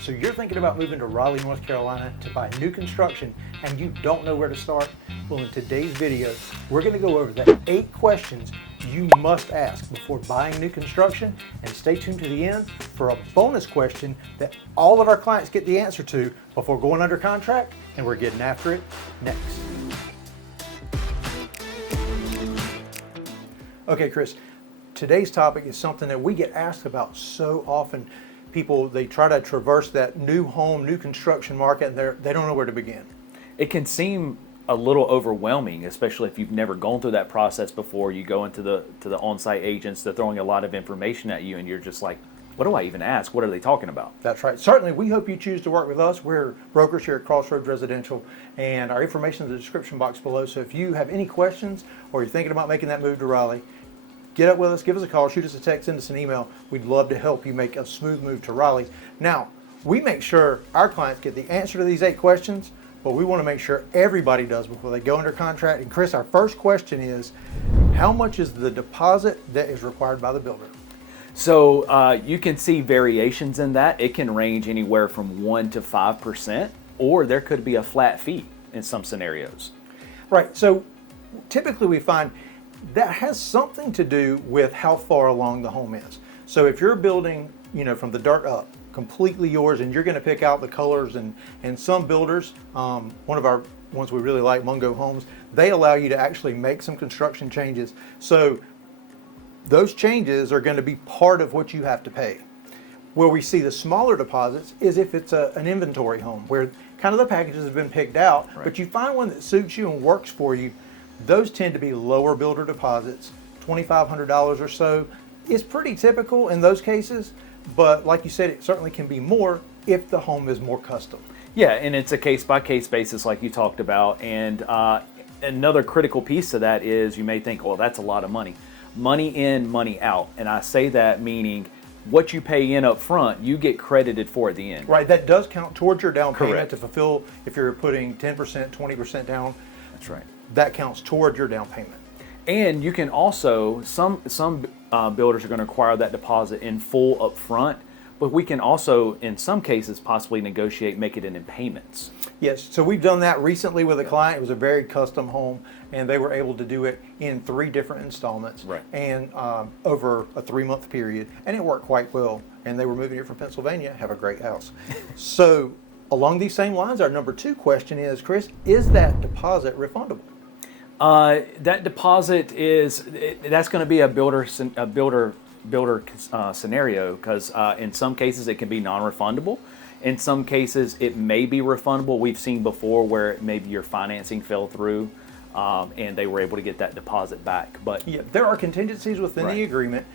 So you're thinking about moving to Raleigh, North Carolina to buy new construction and you don't know where to start? Well, in today's video, we're going to go over the 8 questions you must ask before buying new construction, and stay tuned to the end for a bonus question that all of our clients get the answer to before going under contract, and we're getting after it next. Okay, Chris, today's topic is something that we get asked about so often. People, they try to traverse that new home, new construction market, and they don't know where to begin. It can seem a little overwhelming, especially if you've never gone through that process before. You go into the on-site agents, they're throwing a lot of information at you, and you're just like, what do I even ask? What are they talking about? That's right. Certainly, we hope you choose to work with us. We're brokers here at Crossroads Residential, and our information is in the description box below. So if you have any questions or you're thinking about making that move to Raleigh, get up with us, give us a call, shoot us a text, send us an email. We'd love to help you make a smooth move to Raleigh. Now, we make sure our clients get the answer to these 8 questions, but we want to make sure everybody does before they go under contract. And Chris, our first question is, how much is the deposit that is required by the builder? So you can see variations in that. It can range anywhere from 1 to 5%, or there could be a flat fee in some scenarios. Right. So typically we find that has something to do with how far along the home is. So if you're building, from the dirt up, completely yours, and you're going to pick out the colors, and some builders, one of our ones we really like, Mungo Homes, they allow you to actually make some construction changes. So those changes are going to be part of what you have to pay. Where we see the smaller deposits is if it's an inventory home, where kind of the packages have been picked out, right, but you find one that suits you and works for you. Those tend to be lower builder deposits. $2,500 or so is pretty typical in those cases, but like you said, it certainly can be more if the home is more custom. Yeah, and it's a case-by-case basis like you talked about, and another critical piece of that is you may think, well, that's a lot of money. Money in, money out, and I say that meaning what you pay in up front, you get credited for at the end. Right, that does count towards your down payment. Correct. To fulfill, if you're putting 10%, 20% down. That's right. That counts toward your down payment. And you can also, some builders are going to require that deposit in full up front, but we can also, in some cases, possibly negotiate, make it in payments. Yes, so we've done that recently with a client. It was a very custom home, and they were able to do it in 3 different installments, right, and over a 3-month period, and it worked quite well. And they were moving here from Pennsylvania, have a great house. So along these same lines, our number 2 question is, Chris, is that deposit refundable? That deposit that's going to be a builder scenario, because in some cases it can be non-refundable. In some cases it may be refundable. We've seen before where maybe your financing fell through and they were able to get that deposit back. But yeah, there are contingencies within right, the agreement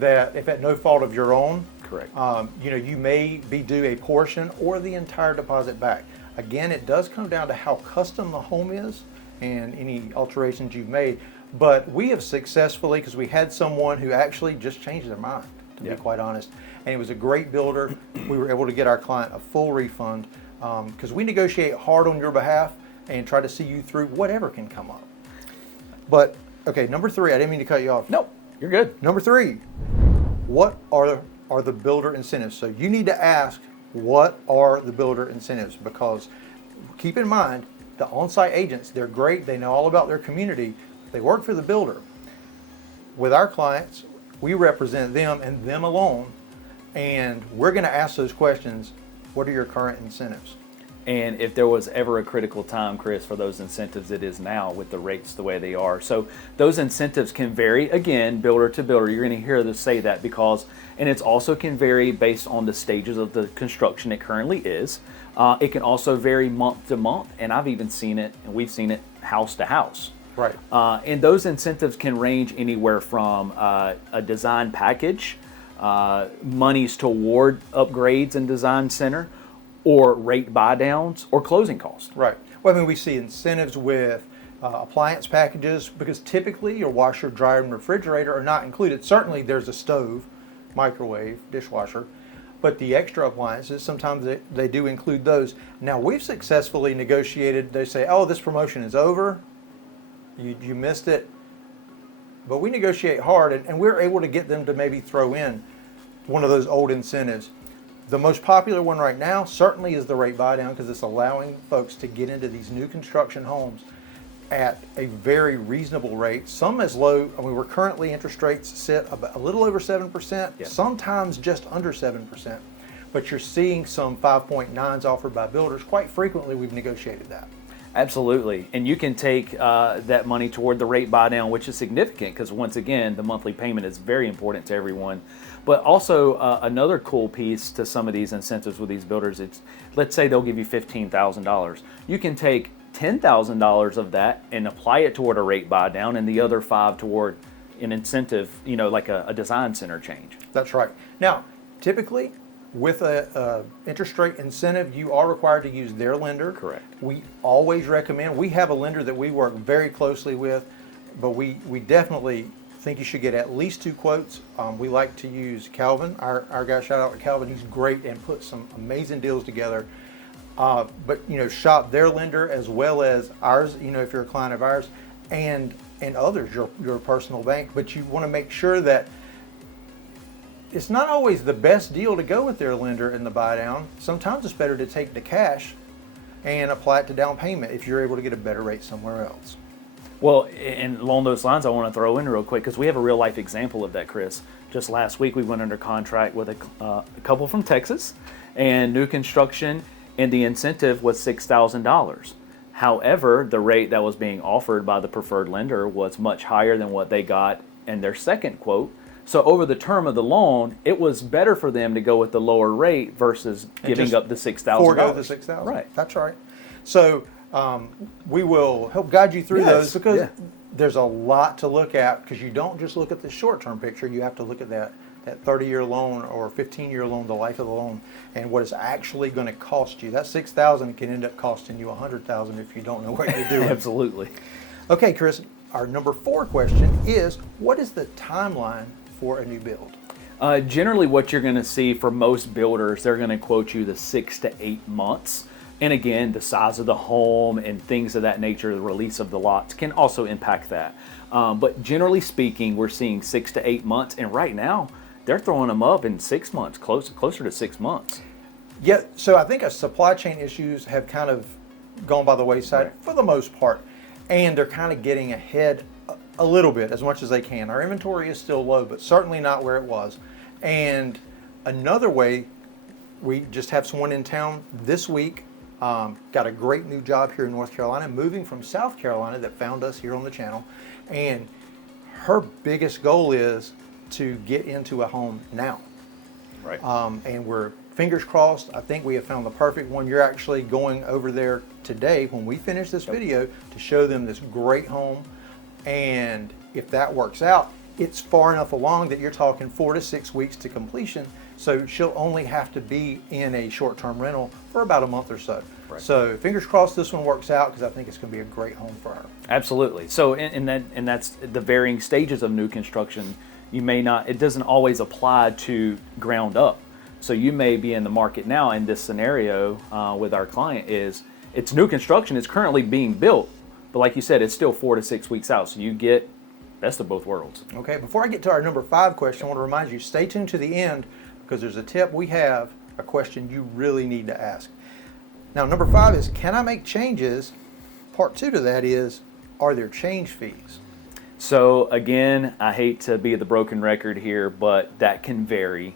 that if at no fault of your own, correct, you may be due a portion or the entire deposit back. Again, it does come down to how custom the home is and any alterations you've made. But we have successfully, because we had someone who actually just changed their mind, to be quite honest. And he was a great builder. We were able to get our client a full refund, because we negotiate hard on your behalf and try to see you through whatever can come up. But, okay, number 3, I didn't mean to cut you off. Nope, you're good. Number 3, what are the builder incentives? So you need to ask, what are the builder incentives? Because keep in mind, the on-site agents, they're great. They know all about their community. They work for the builder. With our clients, we represent them and them alone, and we're going to ask those questions. What are your current incentives? And if there was ever a critical time, Chris, for those incentives, it is now with the rates the way they are. So those incentives can vary, again, builder to builder. You're going to hear them say that and it also can vary based on the stages of the construction it currently is. It can also vary month to month, and I've even seen it, and we've seen it house to house. Right. And those incentives can range anywhere from a design package, monies toward upgrades and design center, or rate buy downs, or closing costs. Right. Well, I mean, we see incentives with appliance packages, because typically your washer, dryer, and refrigerator are not included. Certainly there's a stove, microwave, dishwasher, but the extra appliances, sometimes they do include those. Now, we've successfully negotiated. They say, oh, this promotion is over, you missed it, but we negotiate hard, and we're able to get them to maybe throw in one of those old incentives. The most popular one right now certainly is the rate buy down, because it's allowing folks to get into these new construction homes at a very reasonable rate. Some as low, I mean, we're currently interest rates sit about a little over 7%, Yeah. sometimes just under 7%. But you're seeing some 5.9s offered by builders. Quite frequently, we've negotiated that. Absolutely. And you can take that money toward the rate buy down, which is significant because, once again, the monthly payment is very important to everyone. But also, another cool piece to some of these incentives with these builders, it's, let's say they'll give you $15,000. You can take $10,000 of that and apply it toward a rate buy down, and the other $5,000 toward an incentive, like a design center change. That's right. Now, typically, with a interest rate incentive, you are required to use their lender. Correct. We always recommend, we have a lender that we work very closely with, but we definitely think you should get at least 2 quotes. We like to use Calvin, our guy, shout out to Calvin. He's great and puts some amazing deals together. But shop their lender as well as ours, if you're a client of ours, and others, your personal bank. But you want to make sure that it's not always the best deal to go with their lender in the buy down. Sometimes it's better to take the cash and apply it to down payment if you're able to get a better rate somewhere else. Well, and along those lines, I want to throw in real quick, because we have a real life example of that, Chris. Just last week, we went under contract with a couple from Texas, and new construction, and the incentive was $6,000. However, the rate that was being offered by the preferred lender was much higher than what they got in their second quote. So over the term of the loan, it was better for them to go with the lower rate versus giving up the $6,000. Forego the $6,000. Right. That's right. So we will help guide you through Yes. those, because Yeah. there's a lot to look at, because you don't just look at the short-term picture. You have to look at that 30-year loan or 15-year loan, the life of the loan, and what it's actually going to cost you. That $6,000 can end up costing you $100,000 if you don't know what you're doing. Absolutely. Okay, Chris, our number 4 question is, what is the timeline for a new build? Generally, what you're going to see for most builders, they're going to quote you the 6 to 8 months. And again, the size of the home and things of that nature, the release of the lots can also impact that. But generally speaking, we're seeing 6 to 8 months. And right now, they're throwing them up in 6 months, closer to 6 months. Yeah, so I think supply chain issues have kind of gone by the wayside for the most part. And they're kind of getting ahead a little bit, as much as they can. Our inventory is still low, but certainly not where it was. And another way, we just have someone in town this week, got a great new job here in North Carolina, moving from South Carolina, that found us here on the channel. And her biggest goal is to get into a home now. Right. And we're fingers crossed. I think we have found the perfect one. You're actually going over there today when we finish this video to show them this great home. And if that works out, it's far enough along that you're talking 4 to 6 weeks to completion. So she'll only have to be in a short-term rental for about a month or so. Right. So fingers crossed this one works out, because I think it's going to be a great home for her. Absolutely. So, and that's the varying stages of new construction. You may not, it doesn't always apply to ground up. So you may be in the market now in this scenario with our client is, it's new construction, it's currently being built, but like you said, it's still 4 to 6 weeks out. So you get best of both worlds. Okay, before I get to our number 5 question, I want to remind you, stay tuned to the end, because there's a tip. We have a question you really need to ask. Now, number 5 is, can I make changes? Part 2 to that is, are there change fees? So again, I hate to be the broken record here, but that can vary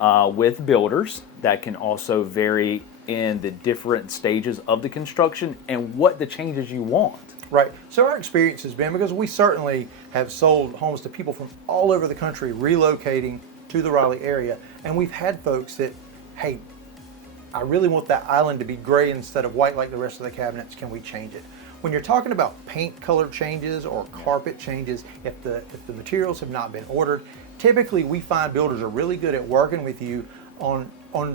with builders. That can also vary in the different stages of the construction and what the changes you want. Right. So our experience has been, because we certainly have sold homes to people from all over the country relocating to the Raleigh area, and we've had folks that, hey, I really want that island to be gray instead of white like the rest of the cabinets. Can we change it? When you're talking about paint color changes or carpet changes, if the materials have not been ordered, typically we find builders are really good at working with you on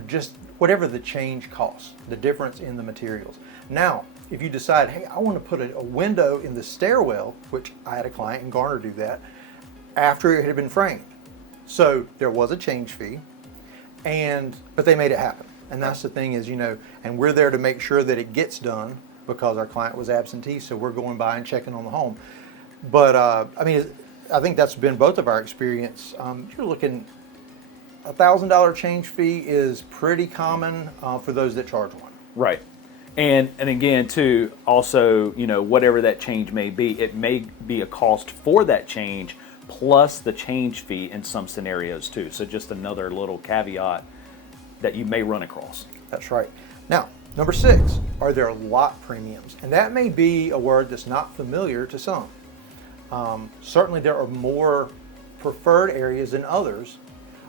just whatever the change costs, the difference in the materials. Now, if you decide, hey, I want to put a window in the stairwell, which I had a client in Garner do that, after it had been framed. So there was a change fee, but they made it happen. And that's the thing is, and we're there to make sure that it gets done, because our client was absentee, so we're going by and checking on the home. But I think that's been both of our experience. You're looking $1,000 change fee is pretty common for those that charge one. Right. And again, too, also, whatever that change may be, it may be a cost for that change plus the change fee in some scenarios, too. So just another little caveat that you may run across. That's right. Now, number 6, are there lot premiums? And that may be a word that's not familiar to some. Certainly there are more preferred areas than others.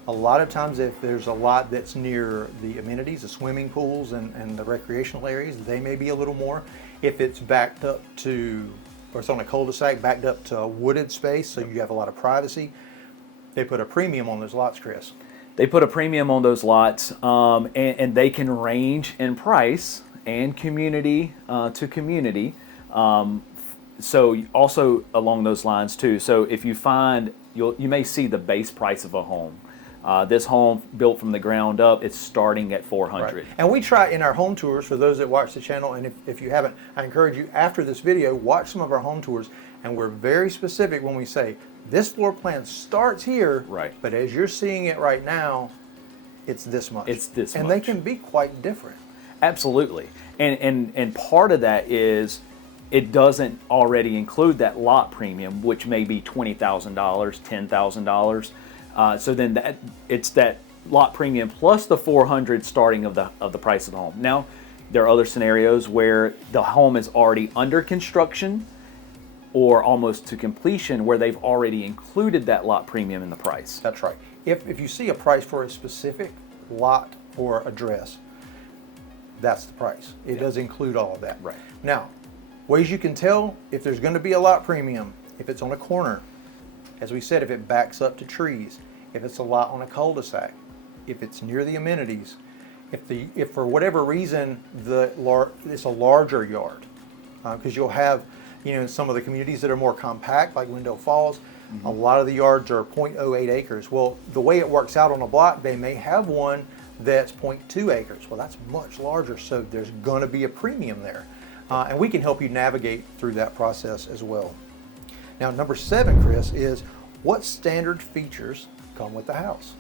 A lot of times if there's a lot that's near the amenities, the swimming pools and the recreational areas, they may be a little more. If it's backed up to, or it's on a cul-de-sac backed up to a wooded space, so you have a lot of privacy, they put a premium on those lots, Chris. They put a premium on those lots, and they can range in price and community to community. So also along those lines too. So if you find, you may see the base price of a home. This home built from the ground up, it's starting at $400. Right. And we try in our home tours, for those that watch the channel, and if you haven't, I encourage you after this video, watch some of our home tours, and we're very specific when we say, this floor plan starts here, right, but as you're seeing it right now, it's this much. It's this much. And they can be quite different. Absolutely. And part of that is it doesn't already include that lot premium, which may be $20,000, $10,000. So then it's that lot premium plus the $400 starting of the price of the home. Now, there are other scenarios where the home is already under construction or almost to completion where they've already included that lot premium in the price. That's right. If you see a price for a specific lot or address, that's the price. It does include all of that. Right. Now, ways you can tell if there's going to be a lot premium, if it's on a corner, as we said, if it backs up to trees, if it's a lot on a cul-de-sac, if it's near the amenities, if for whatever reason it's a larger yard, because you'll have, in some of the communities that are more compact, like Window Falls, a lot of the yards are 0.08 acres. Well, the way it works out on a block, they may have one that's 0.2 acres. Well, that's much larger, so there's going to be a premium there. And we can help you navigate through that process as well. Now, number 7, Chris, is what standard features come with the house?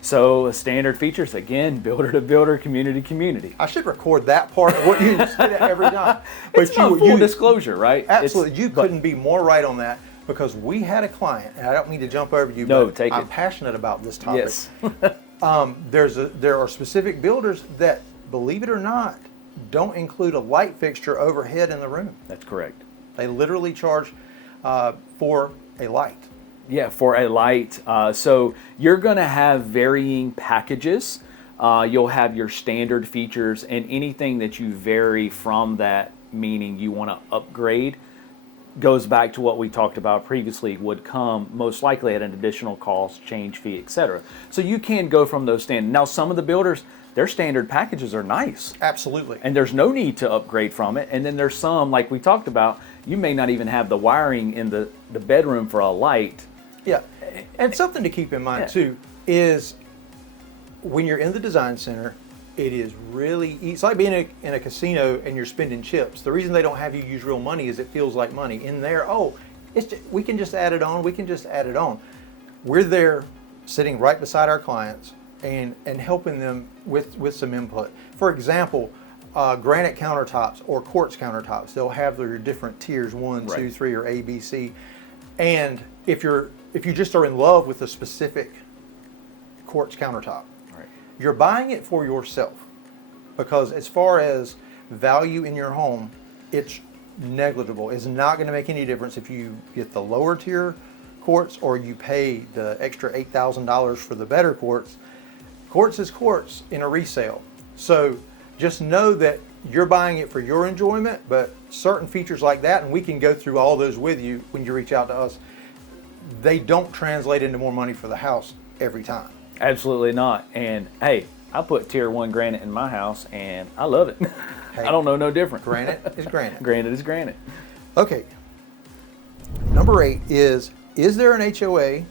So standard features, again, builder to builder, community to community. I should record that part of what you say that every time. It's about full disclosure, right? Absolutely. You couldn't be more right on that, because we had a client, and I don't mean to jump over you, no, but I'm passionate about this topic. Yes. There are specific builders that, believe it or not, don't include a light fixture overhead in the room. That's correct. They literally charge for a light. Yeah, for a light. So you're going to have varying packages. You'll have your standard features, and anything that you vary from that, meaning you want to upgrade, goes back to what we talked about previously, would come most likely at an additional cost, change fee, etc. So you can go from those standard. Now, some of the builders, their standard packages are nice. Absolutely. And there's no need to upgrade from it. And then there's some, like we talked about, you may not even have the wiring in the bedroom for a light. Yeah, and something to keep in mind too is when you're in the design center, it is really easy. It's like being in a casino and you're spending chips. The reason they don't have you use real money is it feels like money. In there, we can just add it on. We can just add it on. We're there sitting right beside our clients and helping them with some input. For example, granite countertops or quartz countertops, they'll have their different tiers, 1, 2, 3, or A, B, C. And if you just are in love with a specific quartz countertop, you're buying it for yourself, because as far as value in your home, it's negligible. It's not going to make any difference if you get the lower tier quartz or you pay the extra $8,000 for the better quartz. Quartz is quartz in a resale. So just know that you're buying it for your enjoyment, but certain features like that, and we can go through all those with you when you reach out to us, they don't translate into more money for the house every time. Absolutely not. And hey, I put tier 1 granite in my house and I love it. Hey, I don't know no different. Granite is granite. Granite is granite. Okay. Number 8 is there an HOA?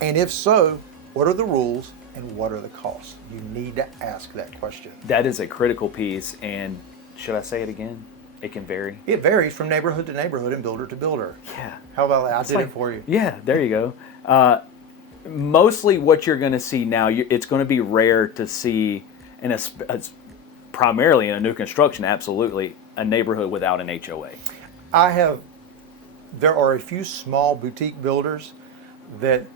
And if so, what are the rules and what are the costs? You need to ask that question. That is a critical piece, and should I say it again? It can vary. It varies from neighborhood to neighborhood and builder to builder. Yeah. How about that? I did it for you. Yeah, there you go. Mostly what you're going to see now, it's going to be rare to see, and it's primarily in a new construction, absolutely, a neighborhood without an HOA. There are a few small boutique builders that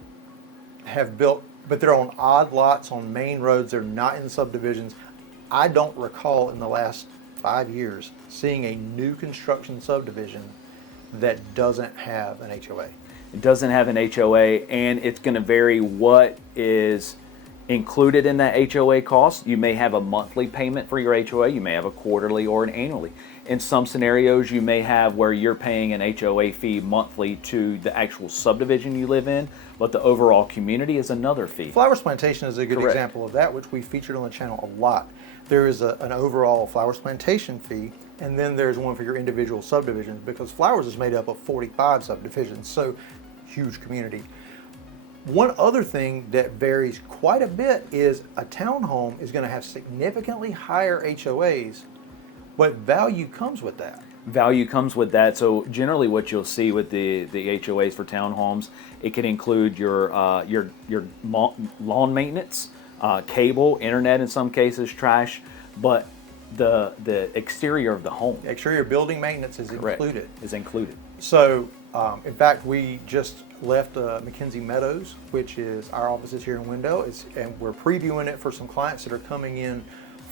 have built, but they're on odd lots on main roads. They're not in subdivisions. I don't recall in the last 5 years seeing a new construction subdivision that doesn't have an HOA. It doesn't have an HOA, and it's going to vary what is included in that HOA cost. You may have a monthly payment for your HOA. You may have a quarterly or an annually. In some scenarios, you may have where you're paying an HOA fee monthly to the actual subdivision you live in, but the overall community is another fee. Flowers plantation is a good Correct. example of that, which we featured on the channel a lot. There is an overall flowers plantation fee, and then there's one for your individual subdivisions, because Flowers is made up of 45 subdivisions, so huge community. One other thing that varies quite a bit is a townhome is going to have significantly higher HOAs, but value comes with that. Value comes with that. So generally what you'll see with the HOAs for townhomes, it can include your lawn maintenance, cable, internet in some cases, trash, but the exterior of the home. Exterior building maintenance is Correct. included. Is included. So, in fact, we just left McKenzie Meadows, which is our offices here in Wendell, and we're previewing it for some clients that are coming in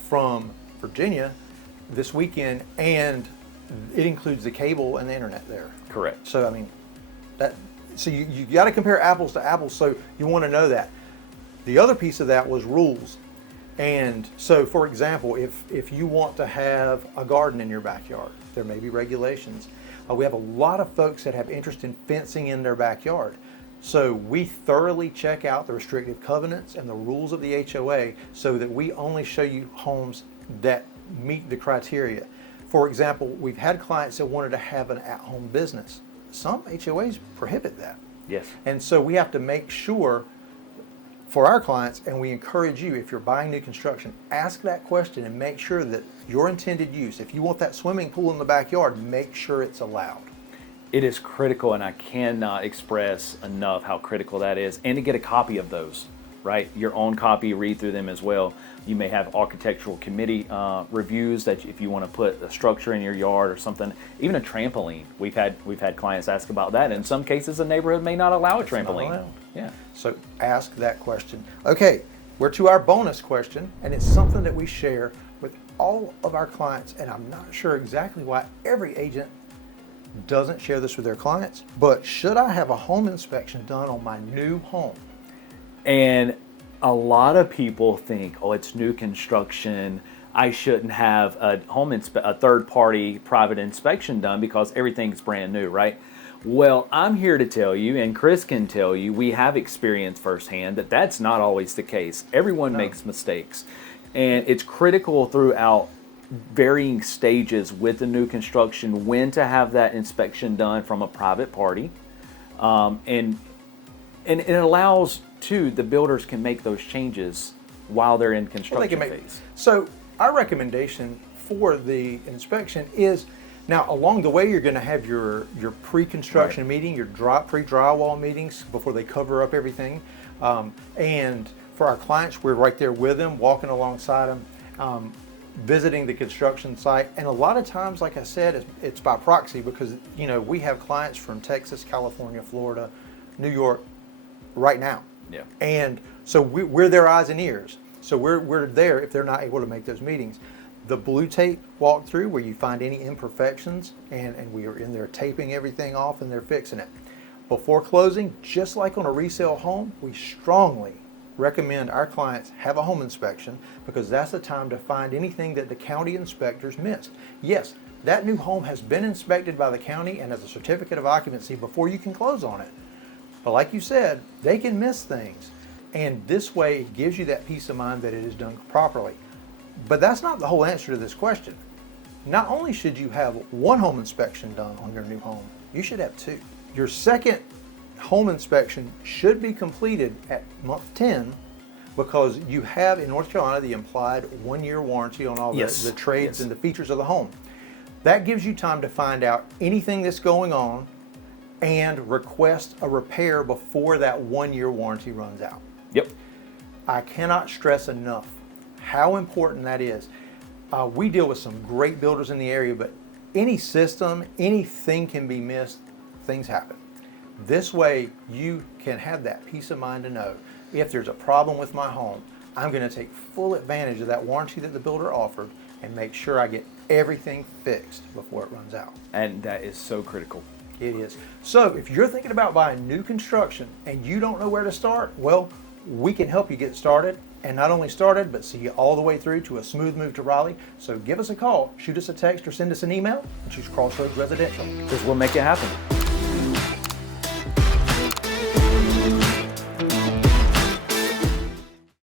from Virginia this weekend, and it includes the cable and the internet there. Correct. So, I mean, so you got to compare apples to apples, so you want to know that. The other piece of that was rules. And so, for example, if you want to have a garden in your backyard, there may be regulations. We have a lot of folks that have interest in fencing in their backyard. So we thoroughly check out the restrictive covenants and the rules of the HOA so that we only show you homes that meet the criteria. For example, we've had clients that wanted to have an at-home business. Some HOAs prohibit that. Yes. And so we have to make sure for our clients, and we encourage you, if you're buying new construction, ask that question and make sure that your intended use, if you want that swimming pool in the backyard, make sure it's allowed. It is critical, and I cannot express enough how critical that is, and to get a copy of those, right? Your own copy, read through them as well. You may have architectural committee reviews that if you want to put a structure in your yard or something, even a trampoline. We've had clients ask about that. In some cases, a neighborhood may not allow a trampoline. Not allowed. Yeah. So ask that question. Okay, we're to our bonus question, and it's something that we share with all of our clients, and I'm not sure exactly why every agent doesn't share this with their clients, but should I have a home inspection done on my new home? And a lot of people think, oh, it's new construction, I shouldn't have a a third-party private inspection done because everything's brand new, right? Well, I'm here to tell you, and Chris can tell you, we have experienced firsthand that that's not always the case. Everyone makes mistakes, and it's critical throughout varying stages with the new construction when to have that inspection done from a private party, and it allows too the builders can make those changes while they're in construction phase. So our recommendation for the inspection is, now along the way you're going to have your pre-construction meeting, your pre-drywall meetings before they cover up everything, and for our clients, we're right there with them, walking alongside them, visiting the construction site. And a lot of times, like I said, it's by proxy, because we have clients from Texas, California, Florida, New York right now. Yeah. And so we're their eyes and ears. So we're there if they're not able to make those meetings. The blue tape walkthrough, where you find any imperfections, and we are in there taping everything off, and they're fixing it. Before closing, just like on a resale home, we strongly recommend our clients have a home inspection, because that's the time to find anything that the county inspectors missed. Yes, that new home has been inspected by the county and has a certificate of occupancy before you can close on it. But like you said, they can miss things. And this way it gives you that peace of mind that it is done properly. But that's not the whole answer to this question. Not only should you have one home inspection done on your new home, you should have two. Your second home inspection should be completed at month 10, because you have in North Carolina the implied 1-year warranty on all the trades and the features of the home. That gives you time to find out anything that's going on, and request a repair before that 1-year warranty runs out. Yep. I cannot stress enough how important that is. We deal with some great builders in the area, but any system, anything can be missed, things happen. This way you can have that peace of mind to know if there's a problem with my home, I'm going to take full advantage of that warranty that the builder offered and make sure I get everything fixed before it runs out. And that is so critical. It is. So if you're thinking about buying new construction and you don't know where to start, well, we can help you get started, and not only started, but see you all the way through to a smooth move to Raleigh. So give us a call, shoot us a text, or send us an email, and choose Crossroads Residential. Because we'll make it happen.